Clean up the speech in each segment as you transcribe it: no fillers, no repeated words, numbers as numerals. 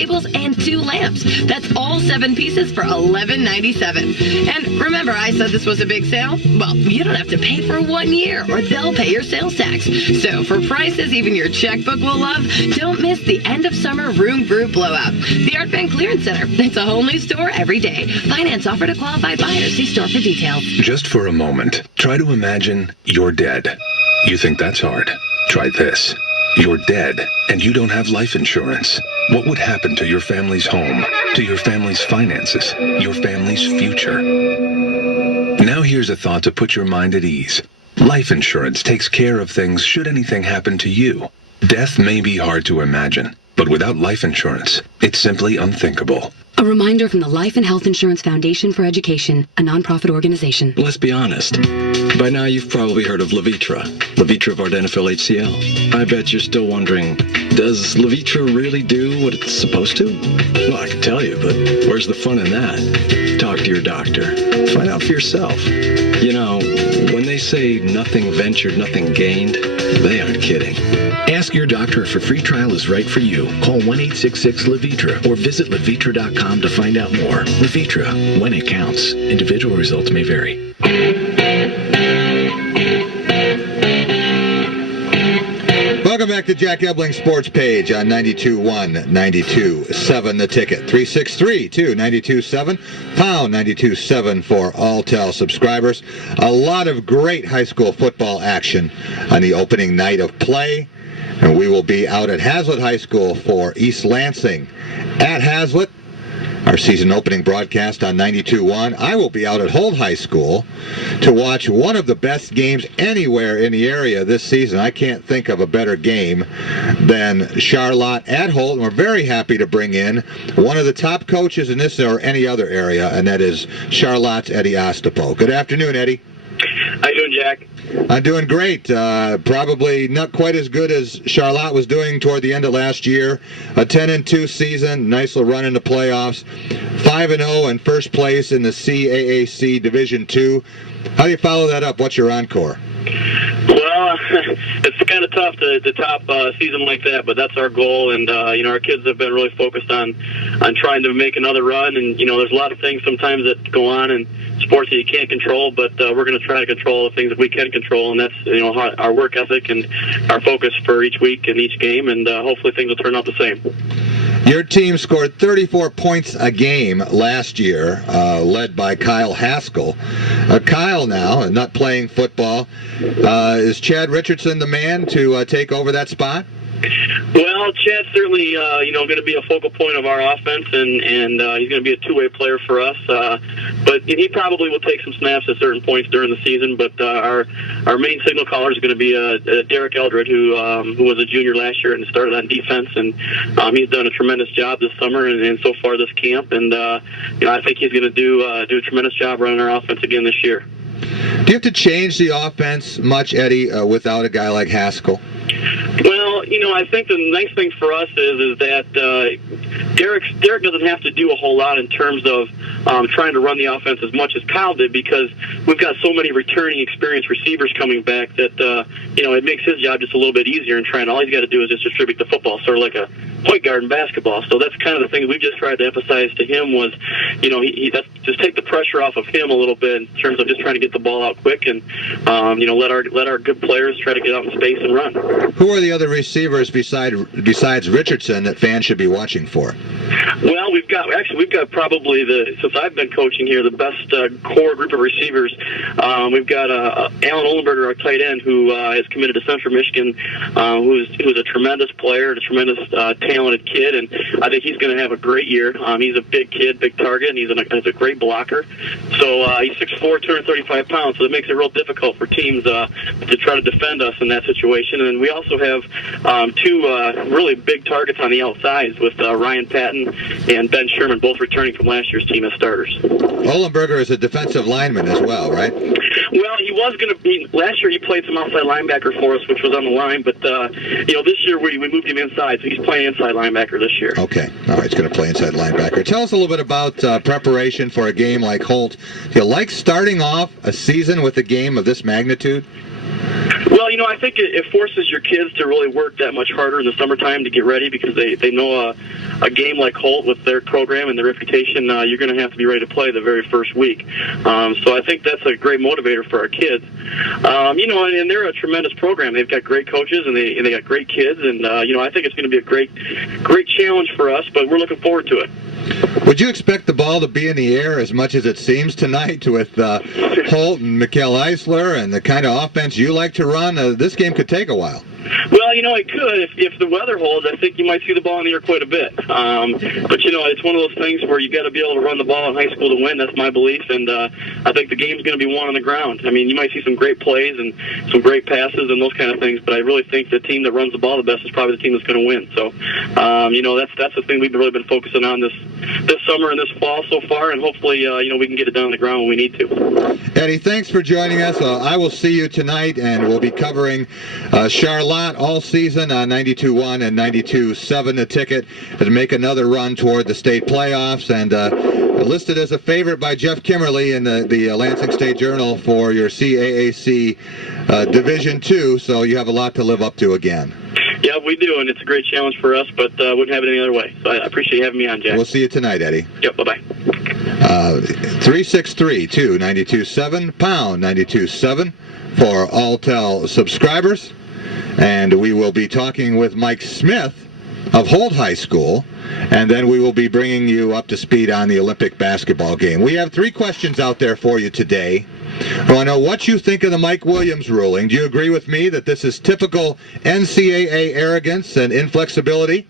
tables and 2 lamps. That's all 7 pieces for $11.97. And remember, I said this was a big sale? Well, you don't have to pay for 1 year, or they'll pay your sales tax. So for prices even your checkbook will love, don't miss the end of summer room group blowout. The Art Van Clearance Center. It's a whole new store every day. Finance offer to qualified buyers. See store for details. Just for a moment, try to imagine you're dead. You think that's hard? Try this. You're dead, and you don't have life insurance. What would happen to your family's home, to your family's finances, your family's future? Now here's a thought to put your mind at ease. Life insurance takes care of things should anything happen to you. Death may be hard to imagine, but without life insurance, it's simply unthinkable. A reminder from the Life and Health Insurance Foundation for Education, a nonprofit organization. Let's be honest. By now you've probably heard of Levitra Vardenafil HCl. I bet you're still wondering, does Levitra really do what it's supposed to? Well, I can tell you, but where's the fun in that? Talk to your doctor. Find out for yourself. You know, when they say nothing ventured, nothing gained, they aren't kidding. Ask your doctor if a free trial is right for you. Call 1-866-LEVITRA or visit Levitra.com to find out more. Levitra, when it counts. Individual results may vary. Welcome back to Jack Ebling Sports Page on 92.1, 92.7 The Ticket. 363-292.7, pound 92.7 for Alltel subscribers. A lot of great high school football action on the opening night of play. And we will be out at Hazlet High School for East Lansing at Hazlet. Our season opening broadcast on 92.1. I will be out at Holt High School to watch one of the best games anywhere in the area this season. I can't think of a better game than Charlotte at Holt. And we're very happy to bring in one of the top coaches in this or any other area, and that is Charlotte's Eddie Ostapo. Good afternoon, Eddie. How you doing, Jack? I'm doing great. Probably not quite as good as Charlotte was doing toward the end of last year. A 10-2 season, nice little run into playoffs. 5-0 and first place in the CAAC Division II. How do you follow that up? What's your encore? Well, it's kind of tough to top a season like that, but that's our goal. And our kids have been really focused on trying to make another run. And there's a lot of things sometimes that go on in sports that you can't control, but we're going to try to control the things that we can control, and that's our work ethic and our focus for each week and each game. And hopefully things will turn out the same. Your team scored 34 points a game last year, led by Kyle Haskell. Kyle now, not playing football. Is Chad Richardson the man to take over that spot? Well, Chad's certainly, going to be a focal point of our offense, and he's going to be a two-way player for us. But he probably will take some snaps at certain points during the season. But our main signal caller is going to be Derek Eldred, who was a junior last year and started on defense, and he's done a tremendous job this summer and so far this camp. And I think he's going to do a tremendous job running our offense again this year. Do you have to change the offense much, Eddie, without a guy like Haskell? Well, I think the nice thing for us is that Derek doesn't have to do a whole lot in terms of trying to run the offense as much as Kyle did, because we've got so many returning experienced receivers coming back that it makes his job just a little bit easier. And all he's got to do is just distribute the football, sort of like a point guard in basketball. So that's kind of the thing we've just tried to emphasize to him was, that's just take the pressure off of him a little bit in terms of just trying to get the ball out quick and let our good players try to get out in space and run. Who are the other receivers besides Richardson that fans should be watching for? Well, we've got probably since I've been coaching here, the best core group of receivers. We've got Alan Olenberger, our tight end, who is committed to Central Michigan, who's a tremendous player and a tremendous talented kid, and I think he's going to have a great year. He's a big kid, big target, and he's a great blocker. So he's 6'4", 235 pounds, so it makes it real difficult for teams to try to defend us in that situation. And we also have two really big targets on the outsides with Ryan Patton and Ben Sherman, both returning from last year's team as starters. Olenberger is a defensive lineman as well, right? Well, he was going to be. Last year he played some outside linebacker for us, which was on the line. But this year we moved him inside, so he's playing inside linebacker this year. Okay, all right, he's going to play inside linebacker. Tell us a little bit about preparation for a game like Holt. Do you like starting off a season with a game of this magnitude? Well, Well, I think it forces your kids to really work that much harder in the summertime to get ready, because they know a game like Holt, with their program and their reputation, you're going to have to be ready to play the very first week. So I think that's a great motivator for our kids. And they're a tremendous program. They've got great coaches, and they got great kids, and I think it's going to be a great challenge for us, but we're looking forward to it. Would you expect the ball to be in the air as much as it seems tonight with Holt and Mikael Eisler and the kind of offense you like to run? This game could take a while. Well, it could. If the weather holds, I think you might see the ball in the air quite a bit. But, it's one of those things where you got to be able to run the ball in high school to win. That's my belief, and I think the game's going to be won on the ground. I mean, you might see some great plays and some great passes and those kind of things, but I really think the team that runs the ball the best is probably the team that's going to win. So, that's the thing we've really been focusing on this summer and this fall so far, and hopefully, we can get it down on the ground when we need to. Eddie, thanks for joining us. I will see you tonight, and we'll be covering Charlotte all season on 92.1 and 92.7 The Ticket to make another run toward the state playoffs, and listed as a favorite by Jeff Kimmerly in the Lansing State Journal for your CAAC Division II, so you have a lot to live up to again. Yeah, we do, and it's a great challenge for us, but wouldn't have it any other way. So I appreciate you having me on, Jack. We'll see you tonight, Eddie. Yep, bye-bye. 363-292-7, pound 92.7 for Alltel subscribers. And we will be talking with Mike Smith of Holt High School, and then we will be bringing you up to speed on the Olympic basketball game. We have 3 questions out there for you today. I want to know what you think of the Mike Williams ruling. Do you agree with me that this is typical NCAA arrogance and inflexibility?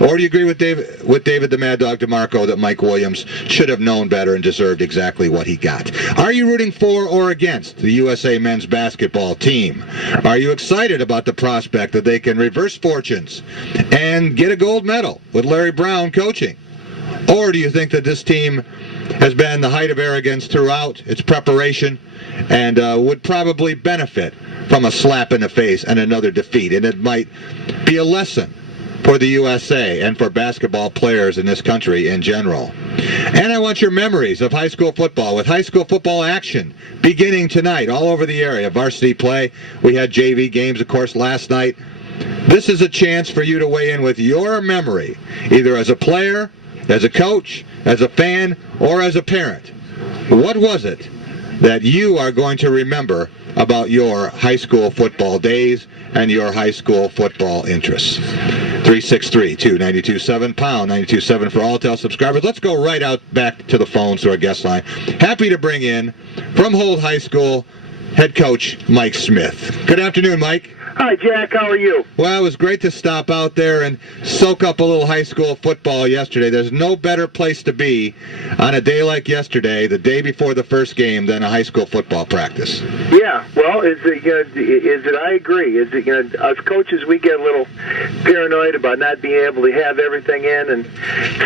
Or do you agree with David the Mad Dog DeMarco that Mike Williams should have known better and deserved exactly what he got? Are you rooting for or against the USA men's basketball team? Are you excited about the prospect that they can reverse fortunes and get a gold medal with Larry Brown coaching? Or do you think that this team has been the height of arrogance throughout its preparation and would probably benefit from a slap in the face and another defeat, and it might be a lesson for the USA and for basketball players in this country in general? And I want your memories of high school football, with high school football action beginning tonight all over the area. Varsity play. We had JV games, of course, last night. This is a chance for you to weigh in with your memory, either as a player, as a coach, as a fan, or as a parent. What was it that you are going to remember about your high school football days and your high school football interests? 363-292-7, pound 92.7 for Alltel subscribers. Let's go right out back to the phones to our guest line. Happy to bring in, from Holt High School, head coach Mike Smith. Good afternoon, Mike. Hi, Jack. How are you? Well, it was great to stop out there and soak up a little high school football yesterday. There's no better place to be on a day like yesterday, the day before the first game, than a high school football practice. Yeah. Well, I agree. Us coaches, we get a little paranoid about not being able to have everything in and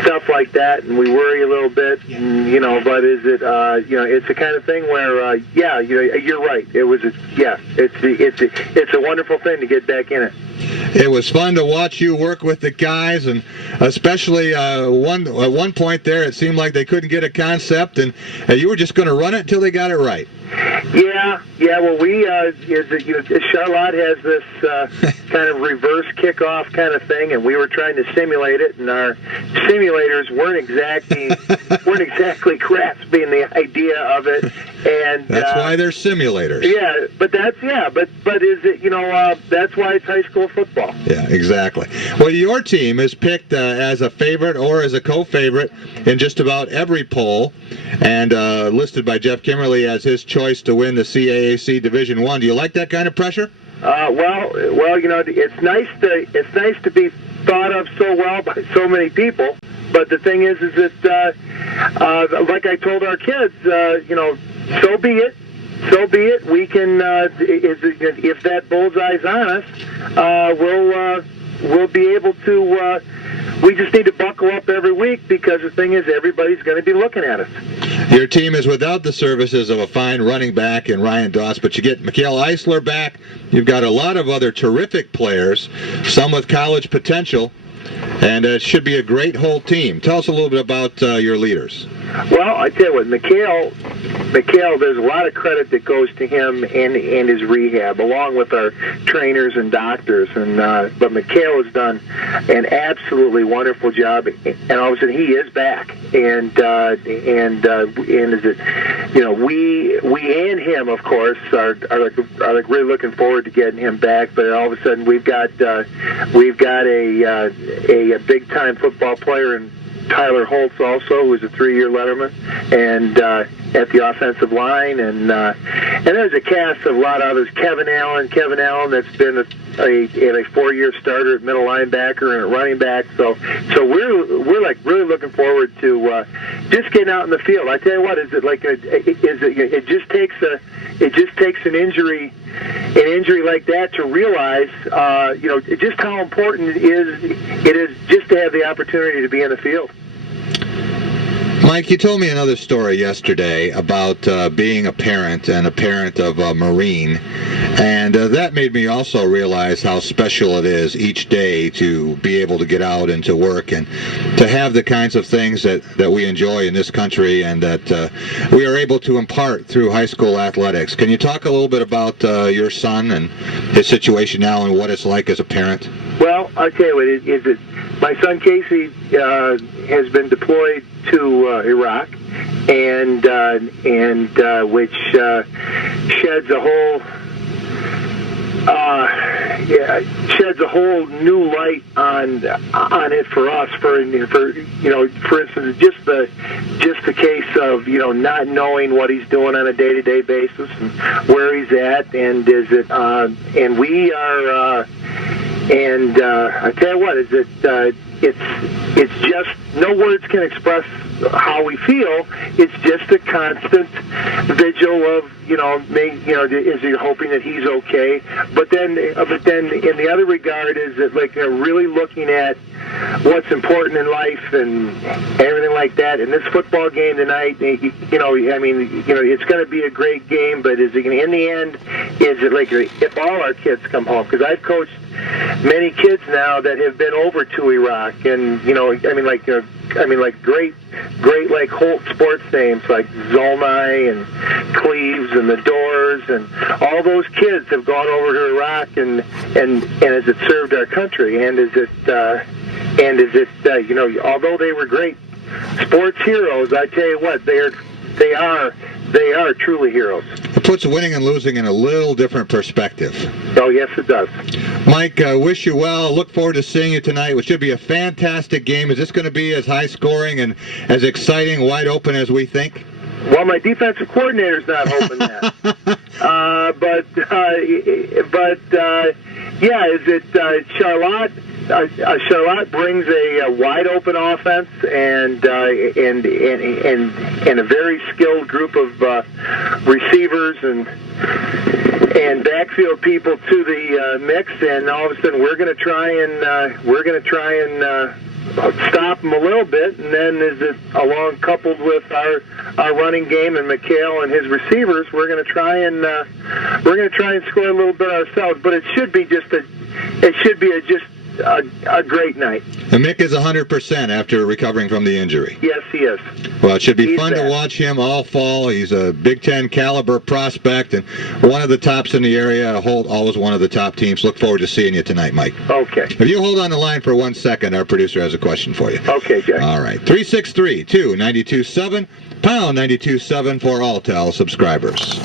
stuff like that, and we worry a little bit. And, but it's the kind of thing where, you're right. It's a wonderful thing to get back in it. It was fun to watch you work with the guys, and especially at one point there, it seemed like they couldn't get a concept, and you were just going to run it until they got it right. Yeah. Well, Charlotte has this kind of reverse kickoff kind of thing, and we were trying to simulate it, and our simulators weren't exactly grasping the idea of it. And that's why they're simulators. Yeah, but that's why it's high school football. Yeah, exactly. Well, your team is picked as a favorite or as a co-favorite in just about every poll, and listed by Jeff Kimmerly as his choice to win the CAAC Division I. Do you like that kind of pressure? Well, it's nice to be thought of so well by so many people. But the thing is that like I told our kids, so be it. So be it. We can, if that bullseye's on us, we'll be able to. We just need to buckle up every week, because the thing is, everybody's going to be looking at us. Your team is without the services of a fine running back in Ryan Doss, but you get Mikael Eisler back. You've got a lot of other terrific players, some with college potential, and it should be a great whole team. Tell us a little bit about your leaders. Well, I tell you what, Mikhail, there's a lot of credit that goes to him and his rehab, along with our trainers and doctors. And but Mikhail has done an absolutely wonderful job, and all of a sudden he is back. And is it, you know, we and him, of course, are really looking forward to getting him back. But all of a sudden we've got a big time football player in Tyler Holtz, also, who's a 3-year letterman, and at the offensive line, and there's a cast of a lot of others. Kevin Allen, that's been a 4-year starter at middle linebacker and at running back. So we're like really looking forward to just getting out in the field. I tell you what, it just takes an injury like that to realize, just how important it is just to have the opportunity to be in the field. Mike, you told me another story yesterday about being a parent and a parent of a Marine, and that made me also realize how special it is each day to be able to get out and to work and to have the kinds of things that we enjoy in this country and that we are able to impart through high school athletics. Can you talk a little bit about your son and his situation now and what it's like as a parent? Well, I'll tell you what, my son Casey has been deployed to Iraq, and which sheds a whole new light on it for us. For instance, just the case of not knowing what he's doing on a day-to-day basis and where he's at, and and we are. I tell you what, it's just, no words can express how we feel. It's just a constant vigil of, is he hoping that he's okay? But then in the other regard is that really looking at what's important in life and everything like that. And this football game tonight, it's going to be a great game, but in the end, is it if all our kids come home? Because I've coached many kids now that have been over to Iraq, and great like Holt sports names like Zolnai and Cleves and the Doors, and all those kids have gone over to Iraq, and has it served our country, and is it although they were great sports heroes, I tell you what, they are truly heroes. It puts winning and losing in a little different perspective. Oh, yes, it does. Mike, I wish you well. Look forward to seeing you tonight, which should be a fantastic game. Is this going to be as high-scoring and as exciting, wide open as we think? Well, my defensive coordinator's not hoping that. Charlotte? Charlotte brings a wide open offense and a very skilled group of receivers and backfield people to the mix, and all of a sudden we're going to try and stop them a little bit, and then along coupled with our running game and Mikhail and his receivers, we're going to try and score a little bit ourselves. But it should be a great night. And Mick is 100% after recovering from the injury. Yes, he is. Well, it should be fun to watch him all fall. He's a Big Ten caliber prospect and one of the tops in the area. Holt, always one of the top teams. Look forward to seeing you tonight, Mike. Okay. If you hold on the line for 1 second, our producer has a question for you. Okay, Jack. All right. 363-292-7, pound 92.7 for Alltel subscribers.